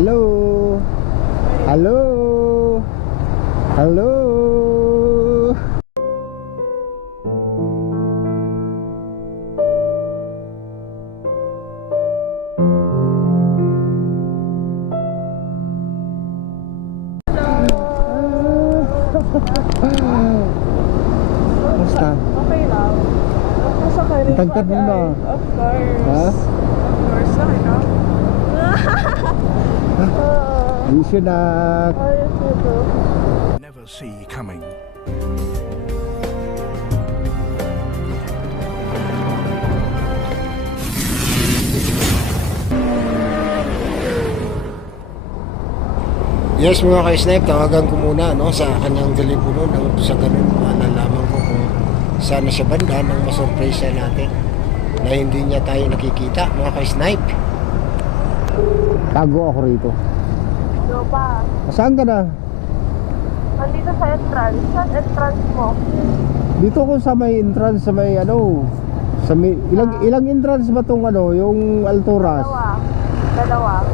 Hello. Hello. Hello. Kumusta? Okay lang. Nasa ka rin Tagtad mo na. Of course. Ha? Of course. Okay na. Miss you, nak. Ayos ito. Never see coming. Yes mga ka-snipe, tawagan ko muna sa kanyang telepono nang sa ganun malalaman ko kung saan na siya banda nang masurpresa natin na hindi niya tayo nakikita mga ka-snipe. Tago ako rito. Yo pa. Saan ka na? Nandito sa entrance. Saan entrance mo? Dito ako sa may entrance sa may sa may, ilang entrance ba tong yung Alturas? Dalawa.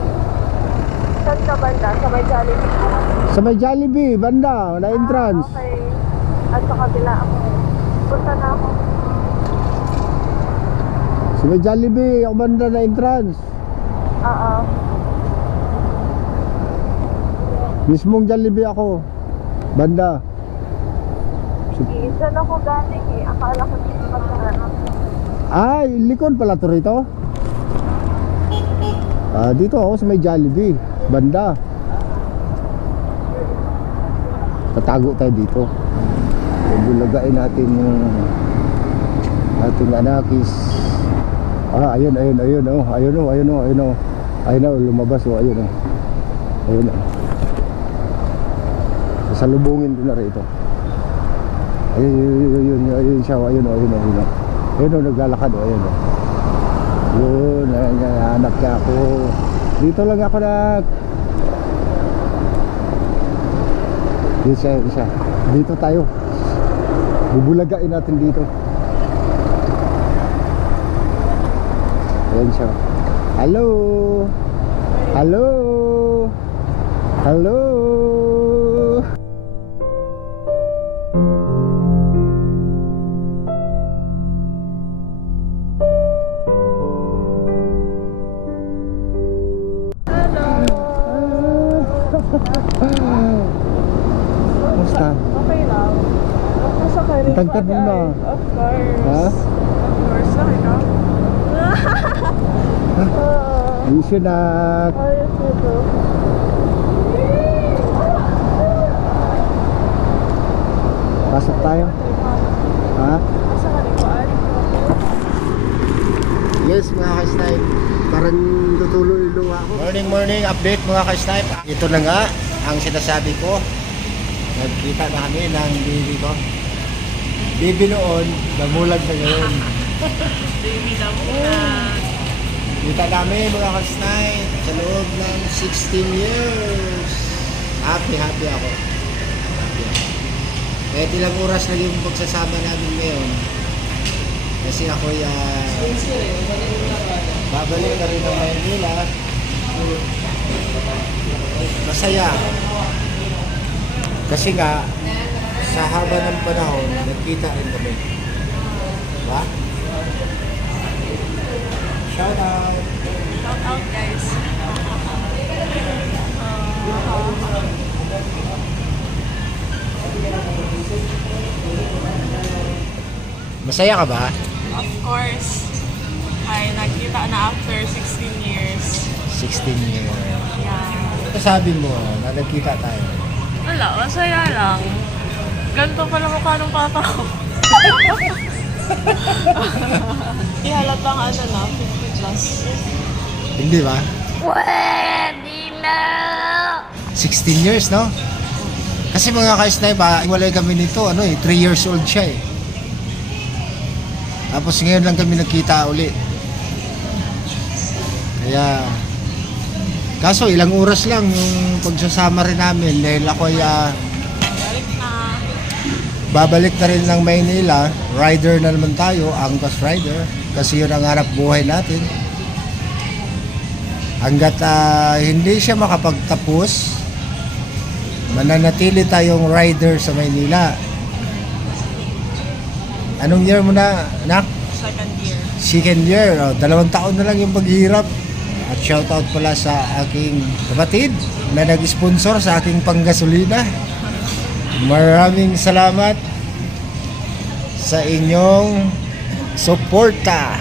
Saan ka banda? Sa may Jollibee? Sa may Jollibee banda na entrance. Okay. At sa kabila ako. Punta na ako. Sa may Jollibee ako banda na entrance. Oo. Mismong Jollibee ako banda. Saan ako galing Akala ko dito ka sa Ay, likod pala to rito. Dito ako sa may Jollibee banda. Tatago tayo dito. Bubulagain natin yung ating anakis. Ayun lumabas ayun. Sasalubungin ko na rito. Ayun siya, ayun, naglalakad, ayun. Yun, anak niya ako. Dito lang ako isa. Dito tayo. Bubulagain natin dito. Ayun siya. Hello. Hello. Hello. Kumusta? Okay lang. Nasa ka rin Tagtad mo na. Of course. Ha? Of course. Okay na. Miss you, nak. Ayos ito. Pasok tayo. Ha? Nasa kalikuan. Yes mga ka-snipe, parang tutuloy luwa ako. Morning update mga ka-snipe. Ito na nga ang sinasabi ko. Nagkita na kami ng baby ko. Baby noon, namulag na ngayon. Baby na muna. Kita namin mga ka-snipe sa loob ng 16 years. Happy ako. Kahit ilang oras lang yung pagsasama namin ngayon. Kasi ako'y babalik na rin ng Maynila. Masaya. Kasi nga, sa haba ng panahon, nagkita rin kami. Diba? Shout out! Shout out guys. Masaya ka ba? Of course. Ay, nagkita na after 16 years. 16 years. Yeah. Ano sabi mo na nagkita tayo? Wala, masaya lang. Ganito pala mukha ng papa ko. Di halatang 50 plus. Hindi ba? Pwede na! 16 years, no? Kasi mga ka-snipe, iwalay kami nito, 3 years old siya eh. Tapos ngayon lang kami nagkita uli. Kaya, kaso ilang oras lang yung pagsasama rin namin dahil ako'y Balik na. babalik na rin ng Maynila. Rider na naman tayo, Angkas Rider. Kasi yun ang hanap buhay natin. hanggat hindi siya makapagtapos, mananatili tayong rider sa Maynila. Anong year mo na, anak? Second year. Second year. 2 taon na lang yung paghihirap. At shoutout pala sa aking kapatid na nag-sponsor sa aking panggasolina. Maraming salamat sa inyong suporta.